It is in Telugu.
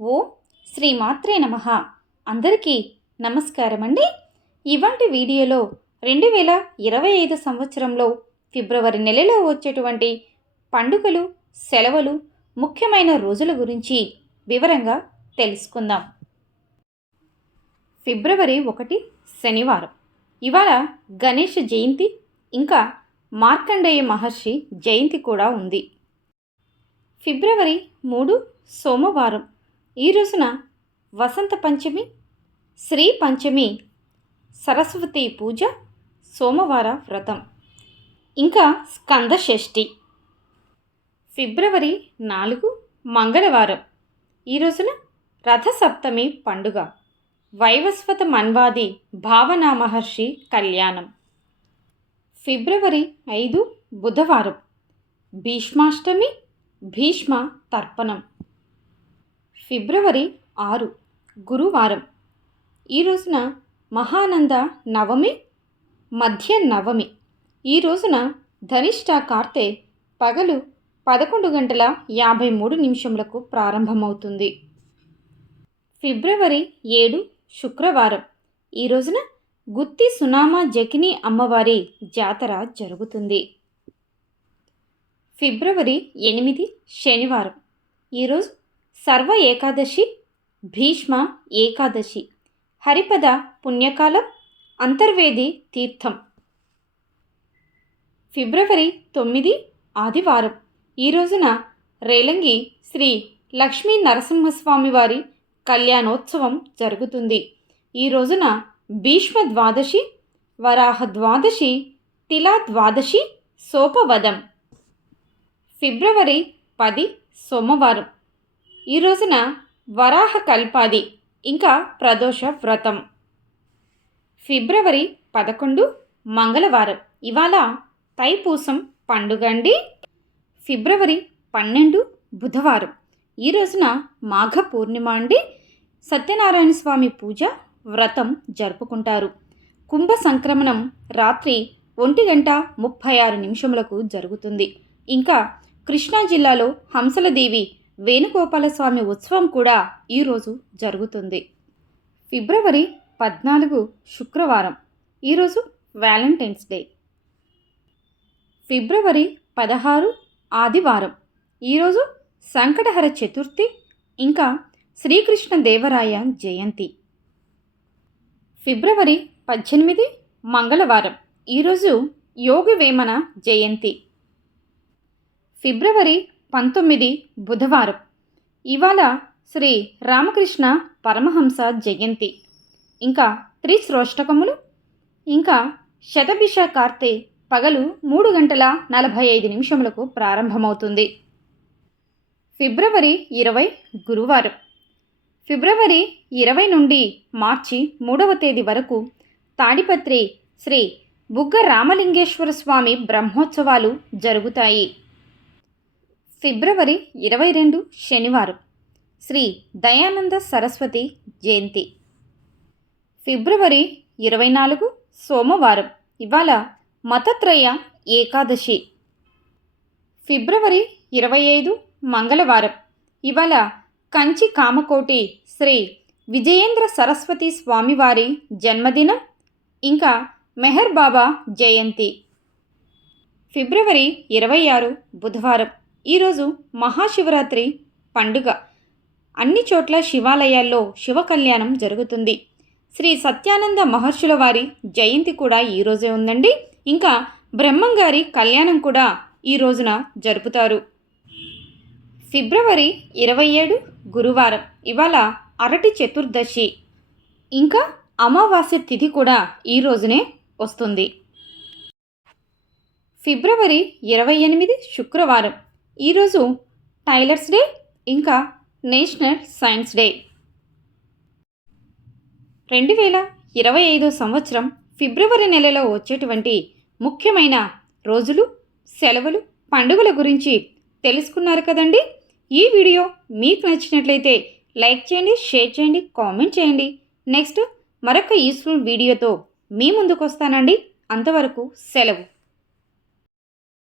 ఓ శ్రీమాత్రే నమ. అందరికీ నమస్కారం అండి ఇవాటి వీడియోలో రెండు వేల ఇరవై ఐదు సంవత్సరంలో ఫిబ్రవరి నెలలో వచ్చేటువంటి పండుగలు సెలవులు ముఖ్యమైన రోజుల గురించి వివరంగా తెలుసుకుందాం. ఫిబ్రవరి ఒకటి శనివారం. ఇవాళ గణేష్ జయంతి ఇంకా మార్కండేయ మహర్షి జయంతి కూడా ఉంది. ఫిబ్రవరి మూడు సోమవారం. ఈ రోజున వసంత పంచమి శ్రీ పంచమి సరస్వతి పూజ సోమవార వ్రతం ఇంకా స్కంద షష్ఠి. ఫిబ్రవరి నాలుగు మంగళవారం. ఈ రోజున రథసప్తమి పండుగ. వైవస్వత మన్వాది భావనా మహర్షి కళ్యాణం. ఫిబ్రవరి ఐదు బుధవారం. భీష్మాష్టమి భీష్మ తర్పణం. ఫిబ్రవరి ఆరు గురువారం. ఈ రోజున మహానంద నవమి మధ్య నవమి. ఈ రోజున ధనిష్ట కార్తె పగలు పదకొండు గంటల యాభై మూడు నిమిషములకు ప్రారంభమవుతుంది. ఫిబ్రవరి ఏడు శుక్రవారం. ఈ రోజున గుత్తి సునామా జకిని అమ్మవారి జాతర జరుగుతుంది. ఫిబ్రవరి ఎనిమిది శనివారం. ఈరోజు సర్వ ఏకాదశి భీష్మ ఏకాదశి హరిపద పుణ్యకాలం అంతర్వేది తీర్థం. ఫిబ్రవరి తొమ్మిది ఆదివారం. ఈ రోజున రేలంగి శ్రీ లక్ష్మీ నరసింహస్వామి వారి కళ్యాణోత్సవం జరుగుతుంది. ఈ రోజున భీష్మ ద్వాదశి వరాహ ద్వాదశి తిలా ద్వాదశి సోపవదం ఫిబ్రవరి పది సోమవారం. ఈ రోజున వరాహ కల్పాది ఇంకా ప్రదోష వ్రతం. ఫిబ్రవరి పదకొండు మంగళవారం. ఇవాళ తైపూసం పండుగ అండి ఫిబ్రవరి పన్నెండు బుధవారం. ఈ రోజున మాఘ పూర్ణిమ అండి. సత్యనారాయణ స్వామి పూజ వ్రతం జరుపుకుంటారు. కుంభ సంక్రమణం రాత్రి ఒంటి గంట ముప్పై ఆరు నిమిషములకు జరుగుతుంది. ఇంకా కృష్ణా జిల్లాలో హంసలదేవి వేణుగోపాలస్వామి ఉత్సవం కూడా ఈరోజు జరుగుతుంది. ఫిబ్రవరి పద్నాలుగు శుక్రవారం ఈరోజు వ్యాలంటైన్స్ డే. ఫిబ్రవరి పదహారు ఆదివారం ఈరోజు సంకటహర చతుర్థి ఇంకా శ్రీకృష్ణ దేవరాయ జయంతి. ఫిబ్రవరి పద్దెనిమిది మంగళవారం ఈరోజు యోగ వేమన జయంతి. ఫిబ్రవరి పంతొమ్మిది బుధవారం. ఇవాళ శ్రీ రామకృష్ణ పరమహంస జయంతి. ఇంకా త్రిశ్రోష్టకములు? ఇంకా శతభిష కార్తె పగలు మూడు గంటల నలభై ఐదు నిమిషములకు ప్రారంభమవుతుంది. ఫిబ్రవరి ఇరవై గురువారం. ఫిబ్రవరి ఇరవై నుండి మార్చి మూడవ తేదీ వరకు తాడిపత్రి శ్రీ బుగ్గ రామలింగేశ్వర స్వామి బ్రహ్మోత్సవాలు జరుగుతాయి. ఫిబ్రవరి ఇరవై రెండు శనివారం. శ్రీ దయానంద సరస్వతి జయంతి. ఫిబ్రవరి ఇరవై నాలుగు సోమవారం. ఇవాళ మతత్రయ ఏకాదశి. ఫిబ్రవరి ఇరవై ఐదు మంగళవారం. ఇవాళ కంచి కామకోటి శ్రీ విజయేంద్ర సరస్వతి స్వామివారి జన్మదినం ఇంకా మెహర్ బాబా జయంతి. ఫిబ్రవరి ఇరవై ఆరు బుధవారం. ఈరోజు మహాశివరాత్రి పండుగ. అన్ని చోట్ల శివాలయాల్లో శివ కళ్యాణం జరుగుతుంది. శ్రీ సత్యానంద మహర్షుల వారి జయంతి కూడా ఈరోజే ఉందండి. ఇంకా బ్రహ్మంగారి కళ్యాణం కూడా ఈ రోజున జరుపుతారు. ఫిబ్రవరి ఇరవై ఏడు గురువారం ఇవాళ అరటి చతుర్దశి. ఇంకా అమావాస్య తిథి కూడా ఈ రోజునే వస్తుంది. ఫిబ్రవరి ఇరవై ఎనిమిది శుక్రవారం ఈరోజు టైలర్స్ డే ఇంకా నేషనల్ సైన్స్ డే. రెండు వేల ఇరవై ఐదో సంవత్సరం ఫిబ్రవరి నెలలో వచ్చేటువంటి ముఖ్యమైన రోజులు సెలవులు పండుగల గురించి తెలుసుకున్నారు కదండి? ఈ వీడియో మీకు నచ్చినట్లయితే లైక్ చేయండి షేర్ చేయండి కామెంట్ చేయండి. నెక్స్ట్ మరొక యూస్ఫుల్ వీడియోతో మీ ముందుకు వస్తానండి అంతవరకు సెలవు.